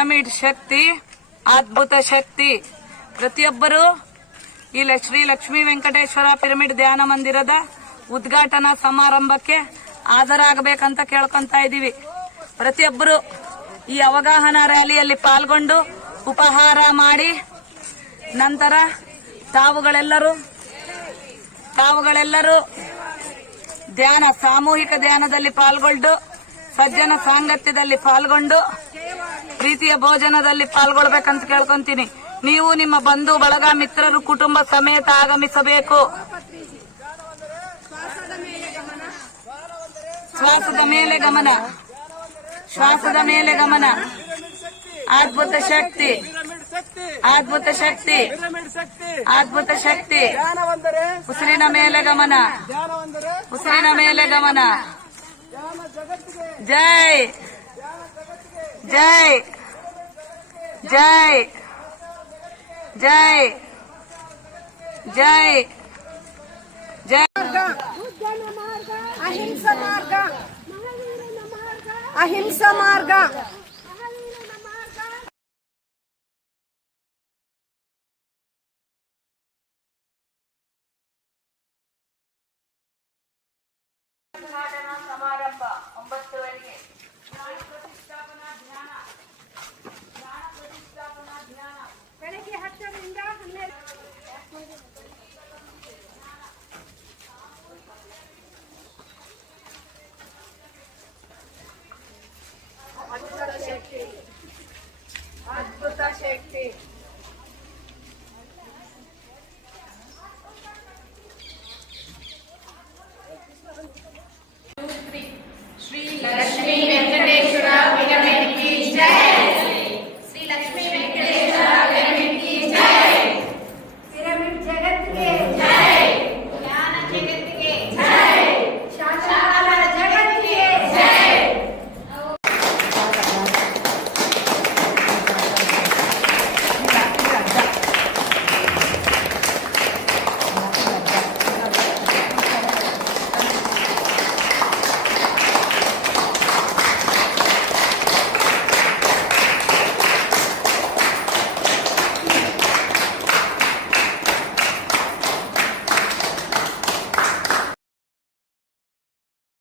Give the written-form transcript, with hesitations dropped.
Pyramid ಶಕ್ತಿ ಅದ್ಭುತ ಶಕ್ತಿ. ಪ್ರತಿಯೊಬ್ಬರು ಈ ಶ್ರೀ ಲಕ್ಷ್ಮೀ ವೆಂಕಟೇಶ್ವರ ಪಿರಮಿಡ್ ಧ್ಯಾನ ಮಂದಿರದ ಉದ್ಘಾಟನಾ ಸಮಾರಂಭಕ್ಕೆ ಹಾಜರಾಗಬೇಕಂತ ಕೇಳ್ಕೊಂತ ಇದೀವಿ. ಪ್ರತಿಯೊಬ್ಬರು ಈ ಅವಗಾಹನಾ ರ್ಯಾಲಿಯಲ್ಲಿ ಪಾಲ್ಗೊಂಡು ಉಪಹಾರ ಮಾಡಿ ನಂತರ ತಾವುಗಳೆಲ್ಲರೂ ಸಾಮೂಹಿಕ ಧ್ಯಾನದಲ್ಲಿ ಪಾಲ್ಗೊಂಡು ಸಜ್ಜನ ಸಾಂಗತ್ಯದಲ್ಲಿ ಪಾಲ್ಗೊಂಡು ಪ್ರೀತಿಯ ಭೋಜನದಲ್ಲಿ ಪಾಲ್ಗೊಳ್ಬೇಕಂತ ಕೇಳ್ಕೊಂತೀನಿ. ನೀವು ನಿಮ್ಮ ಬಂಧು ಬಳಗ ಮಿತ್ರರು ಕುಟುಂಬ ಸಮೇತ ಆಗಮಿಸಬೇಕು. ಶ್ವಾಸದ ಮೇಲೆ ಗಮನ, ಶ್ವಾಸದ ಮೇಲೆ ಗಮನ. ಅದ್ಭುತ ಶಕ್ತಿ, ಅದ್ಭುತ ಶಕ್ತಿ, ಅದ್ಭುತ ಶಕ್ತಿ. ಉಸಿರಿನ ಮೇಲೆ ಗಮನ, ಉಸಿರಿನ ಮೇಲೆ ಗಮನ. ಜೈ ಜೈ ಜೈ ಜೈ ಜೈ ಜೈ. ಅಹಿಂಸಾ ಮಾರ್ಗ, ಅಹಿಂಸಾ ಮಾರ್ಗ. ಸಮಾರಂಭ 9 ಗಂಟೆಗೆ.